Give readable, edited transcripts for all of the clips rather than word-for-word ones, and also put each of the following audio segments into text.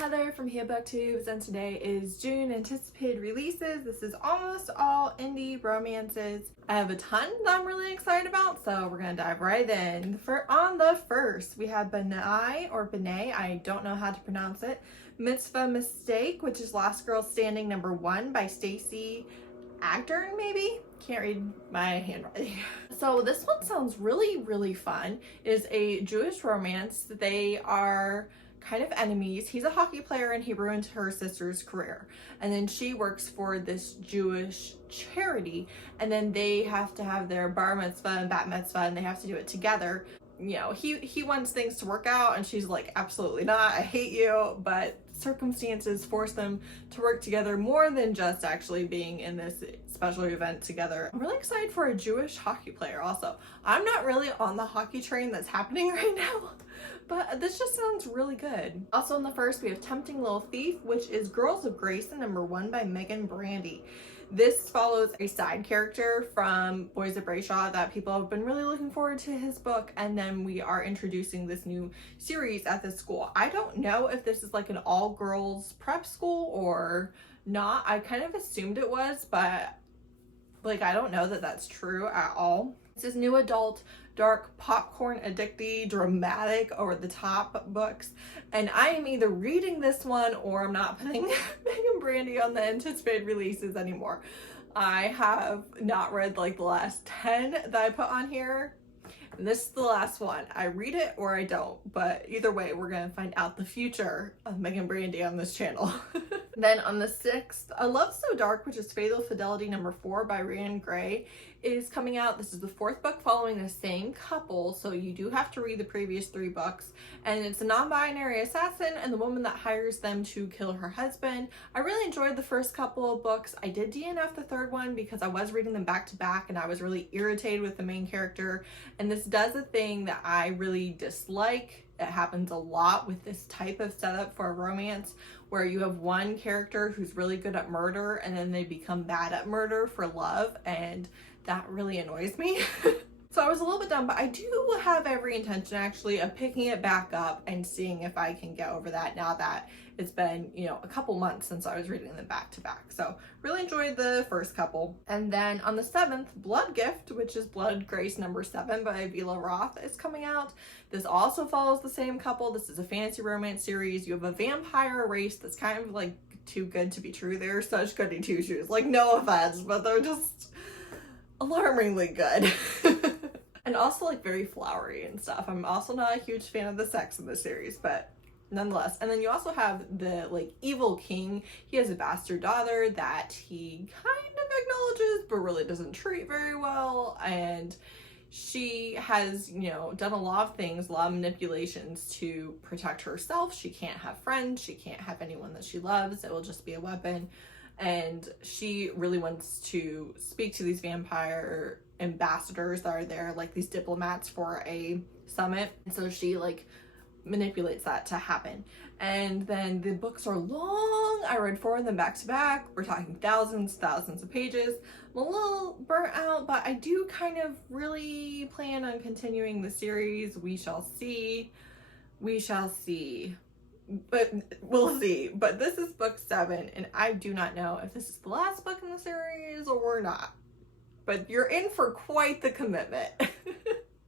Heather from Here Booktubes, and today is June anticipated releases. This is almost all indie romances. I have a ton that I'm really excited about, so we're gonna dive right in. On the first, we have Benai, I don't know how to pronounce it. Mitzvah Mistake, which is Last Girl Standing #1 by Stacey. Agdern, maybe? Can't read my handwriting. So this one sounds really fun. It is a Jewish romance. They are kind of enemies. He's a hockey player and he ruined her sister's career. And then she works for this Jewish charity, and then they have to have their bar mitzvah and bat mitzvah, and they have to do it together. You know, he wants things to work out and she's like, absolutely not, I hate you, but circumstances force them to work together more than just actually being in this special event together. I'm really excited for a Jewish hockey player also. I'm not really on the hockey train that's happening right now, but this just sounds really good. Also in the first, we have Tempting Little Thief, which is Girls of Greyson #1 by Meagan Brandy. This follows a side character from Boys of Brayshaw that people have been really looking forward to his book, and then we are introducing this new series at this school. I don't know if this is like an all-girls prep school or not. I kind of assumed it was, but like I don't know that that's true at all. This is new adult, dark, popcorn addicty, dramatic, over-the-top books, and I am either reading this one or I'm not putting Meagan Brandy on the anticipated releases anymore. I have not read like the last 10 that I put on here, and this is the last one. I read it or I don't, but either way we're gonna find out the future of Meagan Brandy on this channel. Then on the 6th, A Love So Dark, which is Fatal Fidelity #4 by Rien is coming out. This is the 4th book following the same couple, so you do have to read the previous 3 books, and it's a non-binary assassin and the woman that hires them to kill her husband. I really enjoyed the first couple of books. I did DNF the 3rd one because I was reading them back to back and I was really irritated with the main character, and this does a thing that I really dislike. It happens a lot with this type of setup for a romance, where you have one character who's really good at murder and then they become bad at murder for love, and that really annoys me. So I was a little bit dumb, but I do have every intention actually of picking it back up and seeing if I can get over that now that it's been, you know, a couple months since I was reading them back to back. So really enjoyed the first couple. And then on the 7th, Blood Gift, which is Blood Grace #7 by Vela Roth, is coming out. This also follows the same couple. This is a fantasy romance series. You have a vampire race that's kind of like too good to be true. They're such goody two-shoes. Like, no offense, but they're just alarmingly good. And also like very flowery and stuff. I'm also not a huge fan of the sex in this series, but nonetheless. And then you also have the like evil king. He has a bastard daughter that he kind of acknowledges but really doesn't treat very well, and she has, you know, done a lot of things, a lot of manipulations to protect herself. She can't have friends, she can't have anyone that she loves. It will just be a weapon, and she really wants to speak to these vampire ambassadors that are there, like these diplomats for a summit, and so she like manipulates that to happen. And then the books are long. I read 4 of them back to back. We're talking thousands of pages. I'm a little burnt out, but I do kind of really plan on continuing the series. We shall see, but we'll see. But this is book 7, and I do not know if this is the last book in the series or not, but you're in for quite the commitment.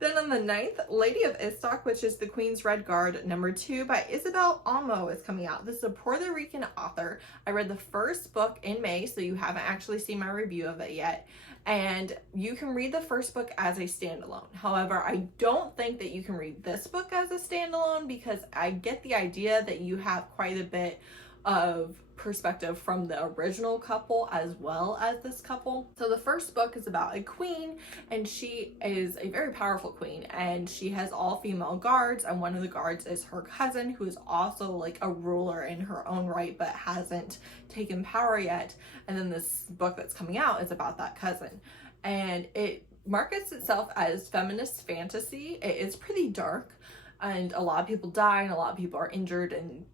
Then on the 9th, Lady of Istok, which is The Queen's Red Guard #2 by Isabelle, Olmo, is coming out. This is a Puerto Rican author. I read the first book in May, so you haven't actually seen my review of it yet. And you can read the first book as a standalone. However, I don't think that you can read this book as a standalone, because I get the idea that you have quite a bit of perspective from the original couple as well as this couple. So the first book is about a queen, and she is a very powerful queen, and she has all female guards, and one of the guards is her cousin, who is also like a ruler in her own right but hasn't taken power yet. And then this book that's coming out is about that cousin, and it markets itself as feminist fantasy. It is pretty dark, and a lot of people die and a lot of people are injured and,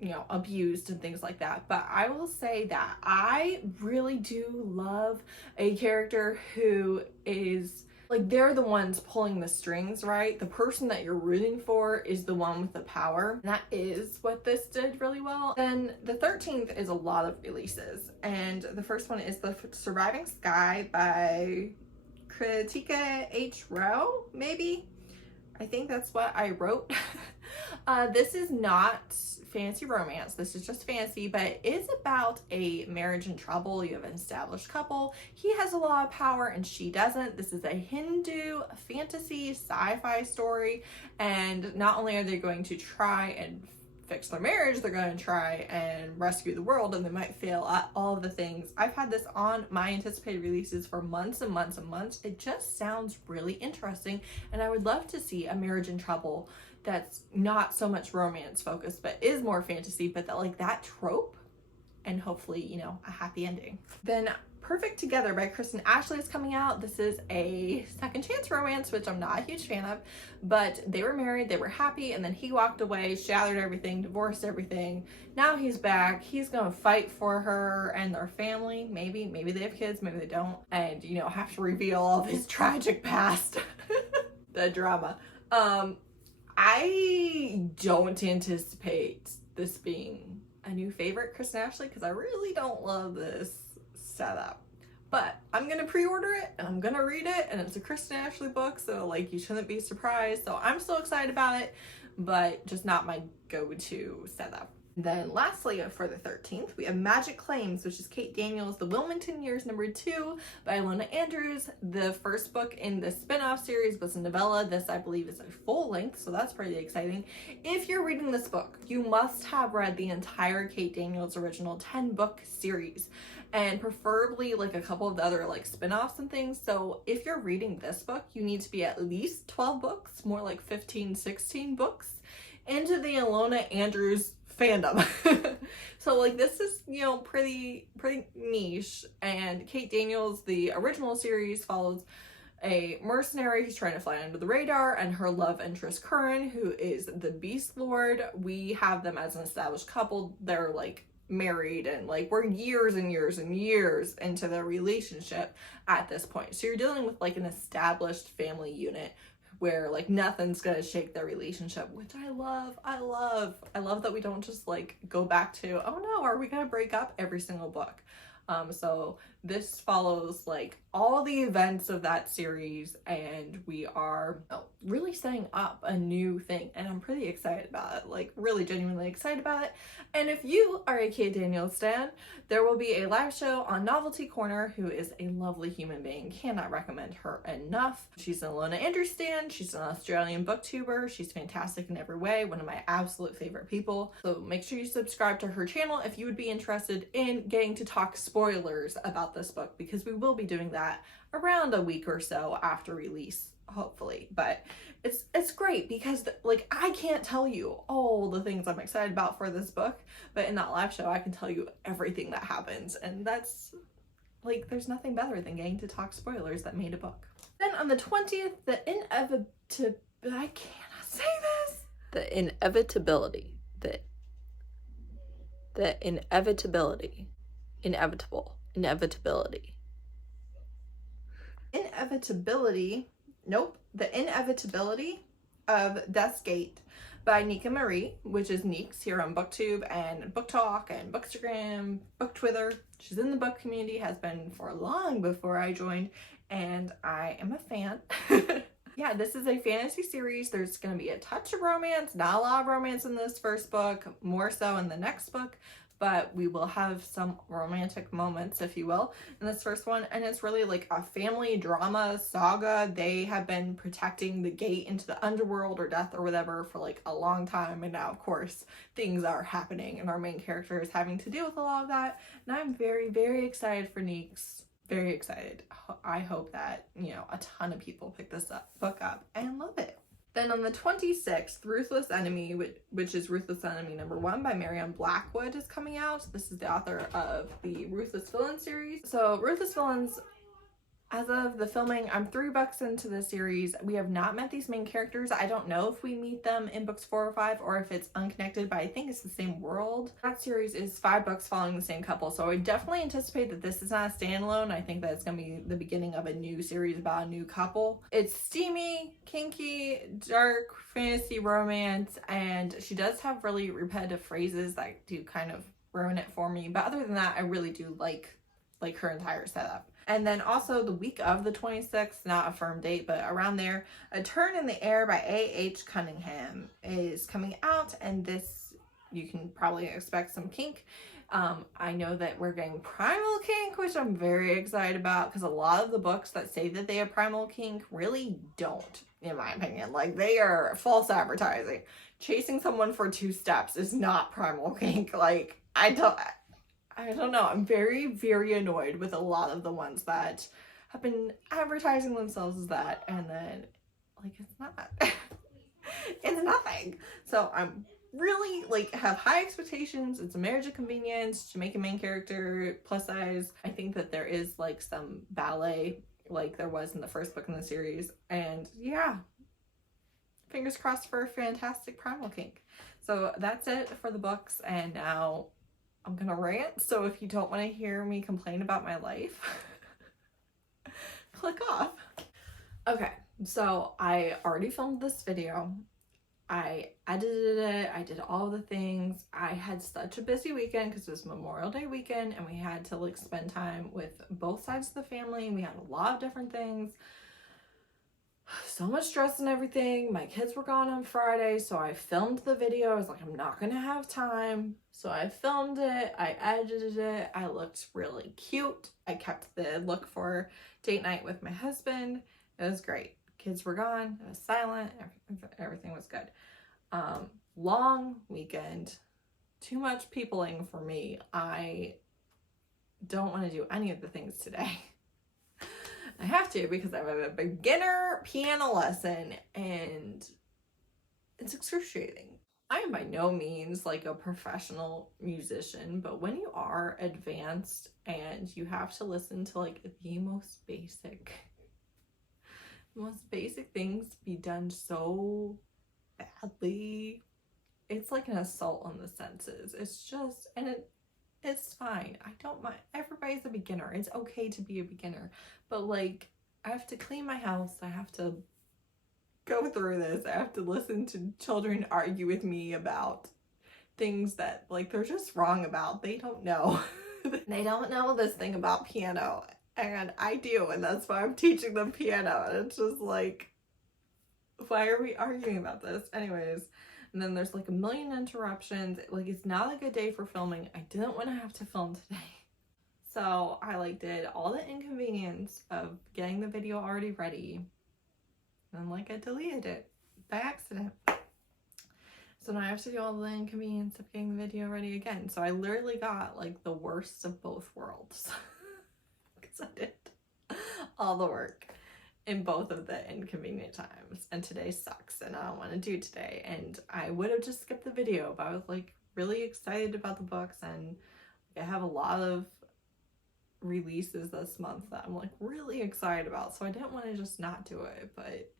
you know, abused and things like that. But I will say that I really do love a character who is like they're the ones pulling the strings, right? The person that you're rooting for is the one with the power. And that is what this did really well. Then the 13th is a lot of releases, and the first one is The Surviving Sky by Kritika H, maybe. I think that's what I wrote. This is not fantasy romance. This is just fantasy, but it is about a marriage in trouble. You have an established couple. He has a lot of power and she doesn't. This is a Hindu fantasy sci-fi story, and not only are they going to try and fix their marriage, they're going to try and rescue the world, and they might fail at all of the things. I've had this on my anticipated releases for months and months and months. It just sounds really interesting, and I would love to see a marriage in trouble that's not so much romance focused but is more fantasy, but that like that trope, and hopefully, you know, a happy ending. Then Perfect Together by Kristen Ashley is coming out. This is a second chance romance, which I'm not a huge fan of, but they were married, they were happy, and then he walked away, shattered everything, divorced everything. Now he's back. He's gonna fight for her and their family. Maybe they have kids, maybe they don't, and you know, have to reveal all of his tragic past. The drama. I don't anticipate this being a new favorite Kristen Ashley, because I really don't love this setup, but I'm gonna pre-order it and I'm gonna read it, and it's a Kristen Ashley book, so like you shouldn't be surprised. So I'm still excited about it, but just not my go-to setup. Then lastly, for the 13th, we have Magic Claims, which is Kate Daniels' The Wilmington Years #2 by Ilona Andrews. The first book in the spin-off series was a novella. This, I believe, is a full length, so that's pretty exciting. If you're reading this book, you must have read the entire Kate Daniels' original 10-book series, and preferably like a couple of the other like spin-offs and things. So if you're reading this book, you need to be at least 12 books, more like 15, 16 books into the Ilona Andrews fandom. So like this is, you know, pretty niche. And Kate Daniels, the original series, follows a mercenary who's trying to fly under the radar, and her love interest Curran, who is the Beast Lord. We have them as an established couple. They're like married, and like we're years and years and years into their relationship at this point. So you're dealing with like an established family unit where like nothing's gonna shake their relationship, which I love. I love that we don't just like go back to, oh no, are we gonna break up every single book. So this follows like all the events of that series, and we are really setting up a new thing, and I'm pretty excited about it, like really genuinely excited about it. And if you are a Kate Daniels stan, there will be a live show on Novelty Corner, who is a lovely human being. Cannot recommend her enough. She's an Ilona Andrews stan. She's an Australian booktuber. She's fantastic in every way. One of my absolute favorite people. So make sure you subscribe to her channel if you would be interested in getting to talk spoilers about this book, because we will be doing that around a week or so after release, hopefully. But it's great because like I can't tell you all the things I'm excited about for this book, but in that live show I can tell you everything that happens, and that's like, there's nothing better than getting to talk spoilers that made a book. Then on the 20th, I cannot say this. The inevitability. The Inevitability of Death's Gate by Nika Marie, which is Neeks here on BookTube and Book Talk and Bookstagram, BookTwither. She's in the book community, has been for long before I joined, and I am a fan. Yeah, this is a fantasy series. There's going to be a touch of romance, not a lot of romance in this first book, more so in the next book, but we will have some romantic moments, if you will, in this first one. And it's really like a family drama saga. They have been protecting the gate into the underworld or death or whatever for like a long time, and now of course things are happening and our main character is having to deal with a lot of that. And I'm very excited for Neeks. Very excited. I hope that, you know, a ton of people pick this book up and love it. Then on the 26th, Ruthless Enemy, which is Ruthless Enemy #1 by Marianne Blackwood, is coming out. This is the author of the Ruthless Villains series. So Ruthless Villains As of the filming, I'm 3 books into the series. We have not met these main characters. I don't know if we meet them in books 4 or 5 or if it's unconnected, but I think it's the same world. That series is 5 books following the same couple, so I definitely anticipate that this is not a standalone. I think that it's going to be the beginning of a new series about a new couple. It's steamy, kinky, dark, fantasy romance, and she does have really repetitive phrases that do kind of ruin it for me, but other than that, I really do like her entire setup. And then also the week of the 26th, not a firm date, but around there, A Turn in the Air by A.H. Cunningham is coming out, and this, you can probably expect some kink. I know that we're getting primal kink, which I'm very excited about, because a lot of the books that say that they have primal kink really don't, in my opinion. Like, they are false advertising. Chasing someone for 2 steps is not primal kink. Like, I don't know. I'm very, very annoyed with a lot of the ones that have been advertising themselves as that, and then, like, it's not. It's nothing. So I'm really, like, have high expectations. It's a marriage of convenience, Jamaican main character, plus size. I think that there is, like, some ballet, like there was in the first book in the series, and yeah, fingers crossed for a fantastic primal kink. So that's it for the books, and now I'm gonna rant, so if you don't want to hear me complain about my life, click off. Okay, so I already filmed this video. I edited it, I did all the things. I had such a busy weekend because it was Memorial Day weekend, and we had to, like, spend time with both sides of the family. We had a lot of different things. So much stress and everything. My kids were gone on Friday, so I filmed the video. I was like, I'm not gonna have time. So I filmed it, I edited it, I looked really cute. I kept the look for date night with my husband. It was great. Kids were gone, it was silent, everything was good. Long weekend, too much peopling for me. I don't want to do any of the things today. I have to because I have a beginner piano lesson and it's excruciating. I am by no means like a professional musician, but when you are advanced and you have to listen to, like, the most basic things be done so badly, it's like an assault on the senses. It's just, and it's fine. I don't mind. Everybody's a beginner. It's okay to be a beginner. But, like, I have to clean my house. I have to go through this. I have to listen to children argue with me about things that, like, they're just wrong about. They don't know. They don't know this thing about piano. And I do. And that's why I'm teaching them piano. And it's just like, why are we arguing about this? Anyways. And then there's, like, a million interruptions. Like, it's not a good day for filming. I didn't want to have to film today. So I, like, did all the inconvenience of getting the video already ready. And, like, I deleted it by accident. So now I have to do all the inconvenience of getting the video ready again. So I literally got, like, the worst of both worlds. Because I did all the work in both of the inconvenient times, and today sucks and I don't want to do today. And I would have just skipped the video, but I was, like, really excited about the books, and I have a lot of releases this month that I'm, like, really excited about, so I didn't want to just not do it. But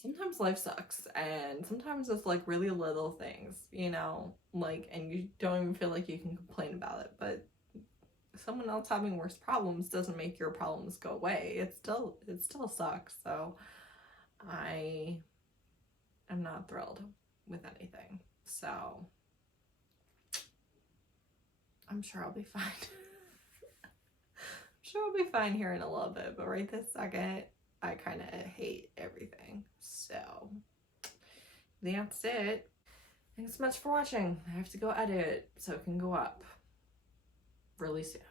sometimes life sucks, and sometimes it's, like, really little things, you know, like, and you don't even feel like you can complain about it, but someone else having worse problems doesn't make your problems go away. It still sucks. So I am not thrilled with anything. So I'm sure I'll be fine. I'm sure I'll be fine here in a little bit, but right this second, I kind of hate everything. So that's it. Thanks so much for watching. I have to go edit so it can go up really soon.